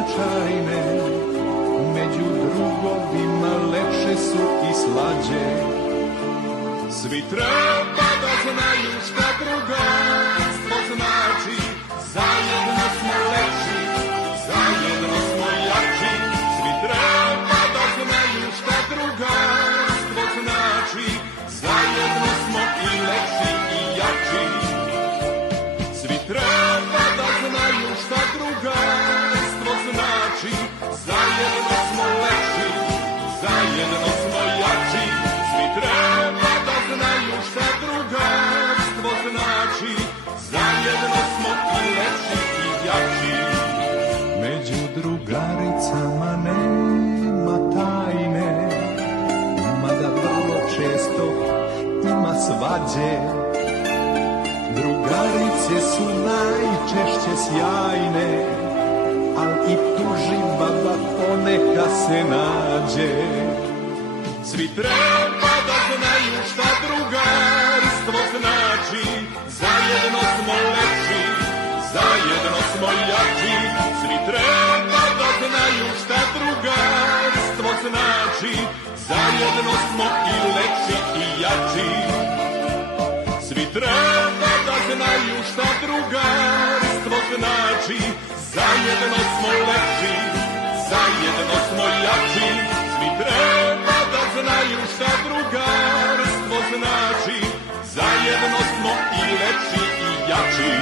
značajne, među drugovima lepše su i slađe. Svi treba da znaju šta drugarstvo znači, zajedno smo lepši, zajedno smo jači. Svi treba da znaju šta drugarstvo znači, zajedno smo i lepši i jači. Svi treba da znaju šta drugarstvo znači, zajedno smo lepši, zajedno smo jači. Svi treba da znaju šta drugarstvo znači, zajedno smo i lepši i jači. Među drugaricama nema tajne, mada vrlo često ima svađe. Drugarice su najčešće sjajne, al i tuži baba poneka se nađe. Svi treba da znaju šta drugarstvo znači, zajedno smo lepši, zajedno smo jači. Svi treba da znaju šta drugarstvo znači, zajedno smo i lepši i jači. Svi treba da znaju šta drugarstvo znači, zajedno smo lepši, zajedno smo jači. Svi treba da znaju šta drugarstvo znači, zajedno smo i lepši i jači.